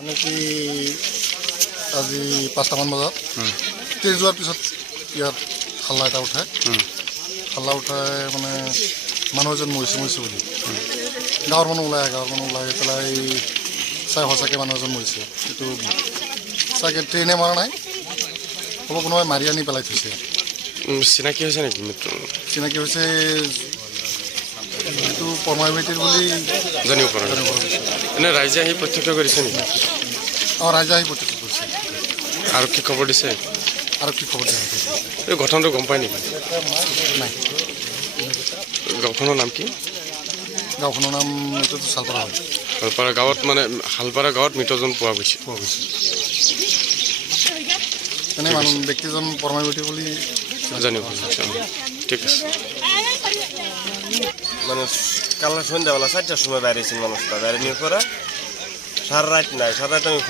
মানে কি আজি 5টামান বজাত তেজ যোৱাৰ পিছত ইয়াত হাল্লা এটা উঠায়। হাল্লা উঠাই মানে মানুহ এজন মৰিছে বুলি গাঁৱৰ মানুহ ওলাই পেলাই চাই সঁচাকৈ মানুহ এজন মৰিছে। এইটো চাগে ট্ৰেইনে মৰা নাই, হ'ব কোনোবাই মাৰি আনি পেলাই থৈছে। চিনাকি হৈছে নেকি মৃত্যু? চিনাকি হৈছে এইটো পৰমাইমিতিৰ বুলি জানিব পৰা এনে ৰাইজে আহি প্ৰত্যক্ষ কৰিছে নেকি? ৰাইজে আহি প্ৰত্যক্ষ কৰিছে। আৰু কি খবৰ দিছে? আৰু কি খবৰ দিয়া এই ঘটনাটো গম পায় নেকি? নাই। গাঁওখনৰ নাম কি? গাঁওখনৰ নাম এইটোতো চালপাৰা হয়। শালপাৰা গাঁৱত মানে শালপাৰা গাঁৱত মৃতজন পোৱা গৈছে। এনে মানুহ ব্যক্তিজন পৰমাইমিতি বুলি জানিব পাৰিছে। ঠিক আছে। মানুষ কাল সন্ধ্যাবেলা 4টাৰ সময় বাইৰেছিল মানুষটা, বাইৰে নিয়ে পৰে সাৰা ৰাত নাই, সাৰা ৰাত আমি